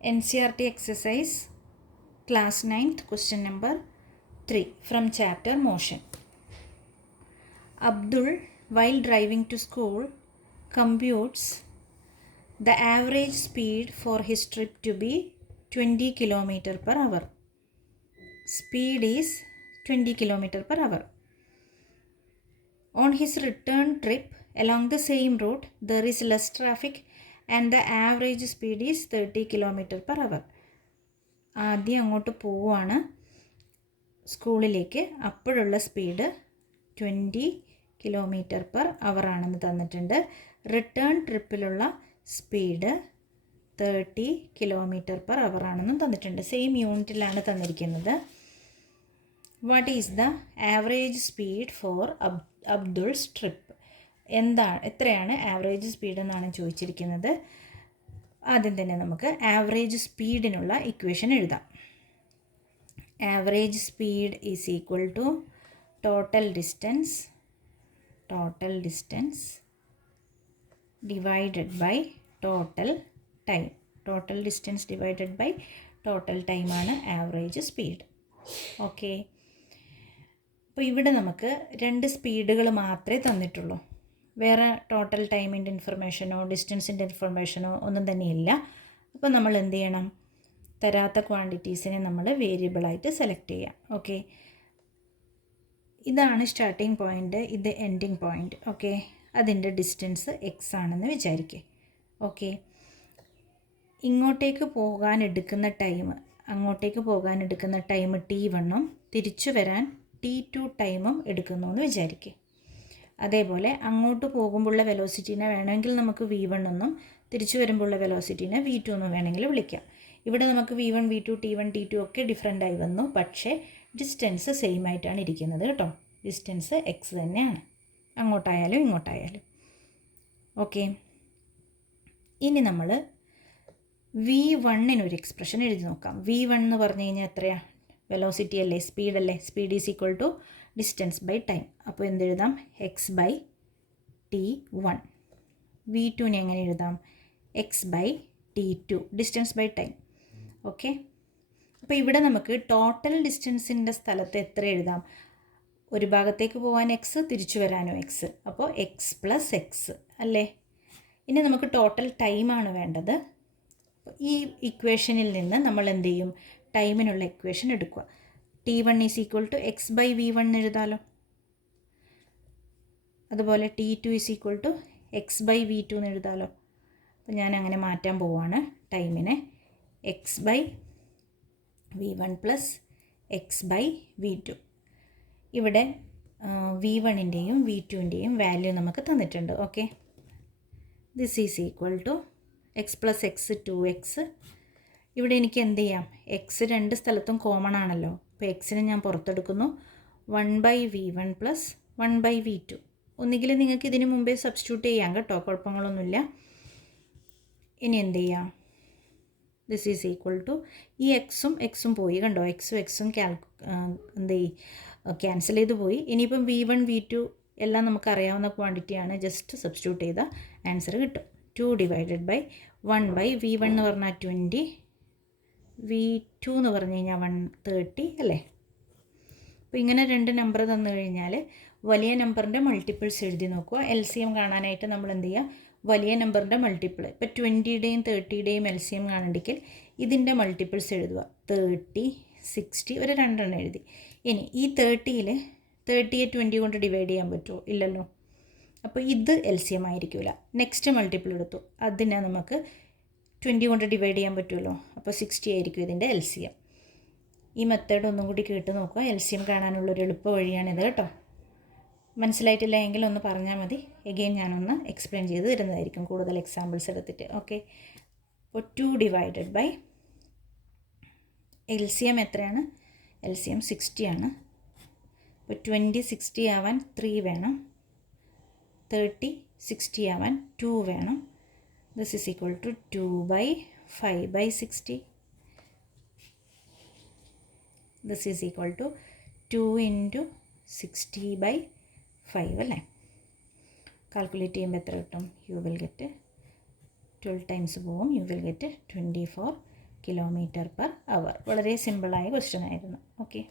NCERT exercise class 9th question number 3 from chapter motion. Abdul, while driving to school, computes the average speed for his trip to be 20 km per hour. Speed is 20 km per hour. On his return trip along the same route, there is less traffic and the average speed is 30 km per hour. ആദ്യം അങ്ങോട്ട് പോവുകയാണ് സ്കൂളിലേക്ക്. അപ്പോഴുള്ള speed 20 kilometre per hour ആണെന്ന് തന്നിട്ടുണ്ട്. Return ട്രിപ്പിലുള്ള speed 30 kilometre per hour ആണെന്നും തന്നിട്ടുണ്ട്. സെയിം യൂണിറ്റിലാണ് തന്നിരിക്കുന്നത്. What is the average speed for Abdul's trip? എത്രയാണ് ആവറേജ് സ്പീഡ് എന്നാണ് ചോദിച്ചിരിക്കുന്നത്. ആദ്യം തന്നെ നമുക്ക് ആവറേജ് സ്പീഡിനുള്ള ഇക്വേഷൻ എഴുതാം. Average speed is equal to total distance divided by total time. Total distance divided by total ടൈമാണ് ആവറേജ് സ്പീഡ്. ഓക്കെ, അപ്പോൾ ഇവിടെ നമുക്ക് രണ്ട് സ്പീഡുകൾ മാത്രമേ തന്നിട്ടുള്ളൂ. വേറെ ടോട്ടൽ ടൈമിൻ്റെ ഇൻഫർമേഷനോ ഡിസ്റ്റൻസിൻ്റെ ഇൻഫർമേഷനോ ഒന്നും തന്നെയില്ല. അപ്പോൾ നമ്മൾ എന്ത് ചെയ്യണം? തരാത്ത ക്വാണ്ടിറ്റീസിനെ നമ്മൾ വേരിയബിളായിട്ട് സെലക്ട് ചെയ്യാം. ഓക്കെ, ഇതാണ് സ്റ്റാർട്ടിംഗ് പോയിൻ്റ്, ഇത് എൻഡിങ് പോയിൻ്റ്. ഓക്കെ, അതിൻ്റെ ഡിസ്റ്റൻസ് എക്സ് ആണെന്ന് വിചാരിക്കുക. ഓക്കെ, അങ്ങോട്ടേക്ക് പോകാൻ എടുക്കുന്ന ടൈം T1ഉം തിരിച്ചു വരാൻ T2 ടൈമും എടുക്കുന്നു എന്ന് വിചാരിക്കുക. അതേപോലെ അങ്ങോട്ട് പോകുമ്പോഴുള്ള വെലോസിറ്റീനെ വേണമെങ്കിൽ നമുക്ക് V1 എന്നും തിരിച്ചു വരുമ്പോഴുള്ള വെലോസിറ്റീനെ V2 എന്നും വേണമെങ്കിൽ വിളിക്കാം. ഇവിടെ നമുക്ക് V1, V2, T1, T2 ഒക്കെ ഡിഫറെൻ്റ് ആയി വന്നു. പക്ഷേ ഡിസ്റ്റൻസ് സെയിം ആയിട്ടാണ് ഇരിക്കുന്നത് കേട്ടോ. ഡിസ്റ്റൻസ് എക്സ് തന്നെയാണ്, അങ്ങോട്ടായാലും ഇങ്ങോട്ടായാലും. ഓക്കെ, ഇനി നമ്മൾ V1 ഒരു എക്സ്പ്രഷൻ എഴുതി നോക്കാം. V1 എന്ന് പറഞ്ഞു കഴിഞ്ഞാൽ എത്രയാണ്? വെലോസിറ്റി അല്ലേ, സ്പീഡല്ലേ. Speed is equal to distance by time. അപ്പോൾ എന്തെഴുതാം? X by T1. V2നെ എങ്ങനെ എഴുതാം? X by T2, distance by time. Okay, അപ്പോൾ ഇവിടെ നമുക്ക് ടോട്ടൽ ഡിസ്റ്റൻസിൻ്റെ സ്ഥലത്ത് എത്ര എഴുതാം? ഒരു ഭാഗത്തേക്ക് പോകാൻ എക്സ്, തിരിച്ചു വരാനോ എക്സ്. അപ്പോൾ എക്സ് പ്ലസ് എക്സ് അല്ലേ. ഇനി നമുക്ക് ടോട്ടൽ ടൈമാണ് വേണ്ടത്. ഈ ഇക്വേഷനിൽ നിന്ന് നമ്മൾ എന്ത് ചെയ്യും? ടൈമിനുള്ള ഇക്വേഷൻ എടുക്കുക. T1 is equal to X by V1 എഴുതാലോ. അതുപോലെ T2 is equal to X by V2 എന്ന് എഴുതാലോ. അപ്പോൾ ഞാൻ അങ്ങനെ മാറ്റാൻ പോവാണ് ടൈമിനെ. X by V1 plus X by V2. ഇവിടെ V1ൻ്റെയും V2ൻ്റെയും വാല്യൂ നമുക്ക് തന്നിട്ടുണ്ട്. Okay, this is equal to X plus X 2x. ഇവിടെ എനിക്ക് എന്ത് ചെയ്യാം? എക്സ് രണ്ട് സ്ഥലത്തും കോമൺ ആണല്ലോ. അപ്പോൾ എക്സിനെ ഞാൻ പുറത്തെടുക്കുന്നു. 1/V1 plus 1/V2. ഒന്നുകിൽ നിങ്ങൾക്ക് ഇതിന് മുമ്പേ സബ്സ്റ്റിറ്റ്യൂട്ട് ചെയ്യാം കേട്ടോ, കുഴപ്പങ്ങളൊന്നുമില്ല. ഇനി എന്ത് ചെയ്യാം? ദിസ് ഈസ് ഈക്വൽ ടു ഈ എക്സും പോയി കണ്ടോ. എക്സും എന്ത് ക്യാൻസൽ ചെയ്ത് പോയി. ഇനിയിപ്പം V1, V2 എല്ലാം നമുക്കറിയാവുന്ന ക്വാണ്ടിറ്റിയാണ്. ജസ്റ്റ് സബ്സ്റ്റിറ്റ്യൂട്ട് ചെയ്താൽ ആൻസർ കിട്ടും. 2 ഡിവൈഡഡ് ബൈ 1/V1 എന്ന് പറഞ്ഞാൽ 20, V2 എന്ന് പറഞ്ഞു കഴിഞ്ഞാൽ 130 അല്ലേ. അപ്പോൾ ഇങ്ങനെ രണ്ട് നമ്പർ തന്നു കഴിഞ്ഞാൽ വലിയ നമ്പറിൻ്റെ മൾട്ടിപ്പിൾസ് എഴുതി നോക്കുക. LCM കാണാനായിട്ട് നമ്മൾ എന്ത് ചെയ്യുക? വലിയ നമ്പറിൻ്റെ മൾട്ടിപ്പിൾ. ഇപ്പോൾ 20യുടെയും 30യുടെയും LCM കാണണ്ടെങ്കിൽ ഇതിൻ്റെ മൾട്ടിപ്പിൾസ് എഴുതുക. 30, 60 ഒരു 2 എണ്ണം എഴുതി. ഇനി ഈ 30യെ 20 കൊണ്ട് ഡിവൈഡ് ചെയ്യാൻ പറ്റുമോ? ഇല്ലല്ലോ. അപ്പോൾ ഇത് LCM ആയിരിക്കില്ല. നെക്സ്റ്റ് മൾട്ടിപ്പിൾ എടുത്തു, അതിനെ നമുക്ക് 20 കൊണ്ട് ഡിവൈഡ് ചെയ്യാൻ പറ്റുമല്ലോ. അപ്പോൾ 60 ആയിരിക്കും ഇതിൻ്റെ LCM. ഈ മെത്തേഡ് ഒന്നും കൂടി കേട്ട് നോക്കുക. LCM കാണാനുള്ളൊരു എളുപ്പ വഴിയാണിത് കേട്ടോ. മനസ്സിലായിട്ടില്ല എങ്കിൽ ഒന്ന് പറഞ്ഞാൽ മതി. എഗെയിൻ ഞാനൊന്ന് എക്സ്പ്ലെയിൻ ചെയ്ത് തരുന്നതായിരിക്കും കൂടുതൽ എക്സാമ്പിൾസ് എടുത്തിട്ട്. ഓക്കെ, അപ്പോൾ 2 ഡിവൈഡഡ് ബൈ LCM എത്രയാണ്? LCM 60 ആണ്. അപ്പോൾ 20 60 ആവാൻ 3 വേണം. 30 60 ആവാൻ 2 വേണം. This is equal to 2/5/60. This is equal to 2 into 60/5 അല്ലേ. കാൽക്കുലേറ്റ് ചെയ്യുമ്പോൾ എത്ര കിട്ടും? യു വിൽ ഗെറ്റ് 12 ടൈംസ് പോവും. You will get 24 km/h. വളരെ സിമ്പിളായ ക്വസ്റ്റ്യൻ ആയിരുന്നു. ഓക്കെ.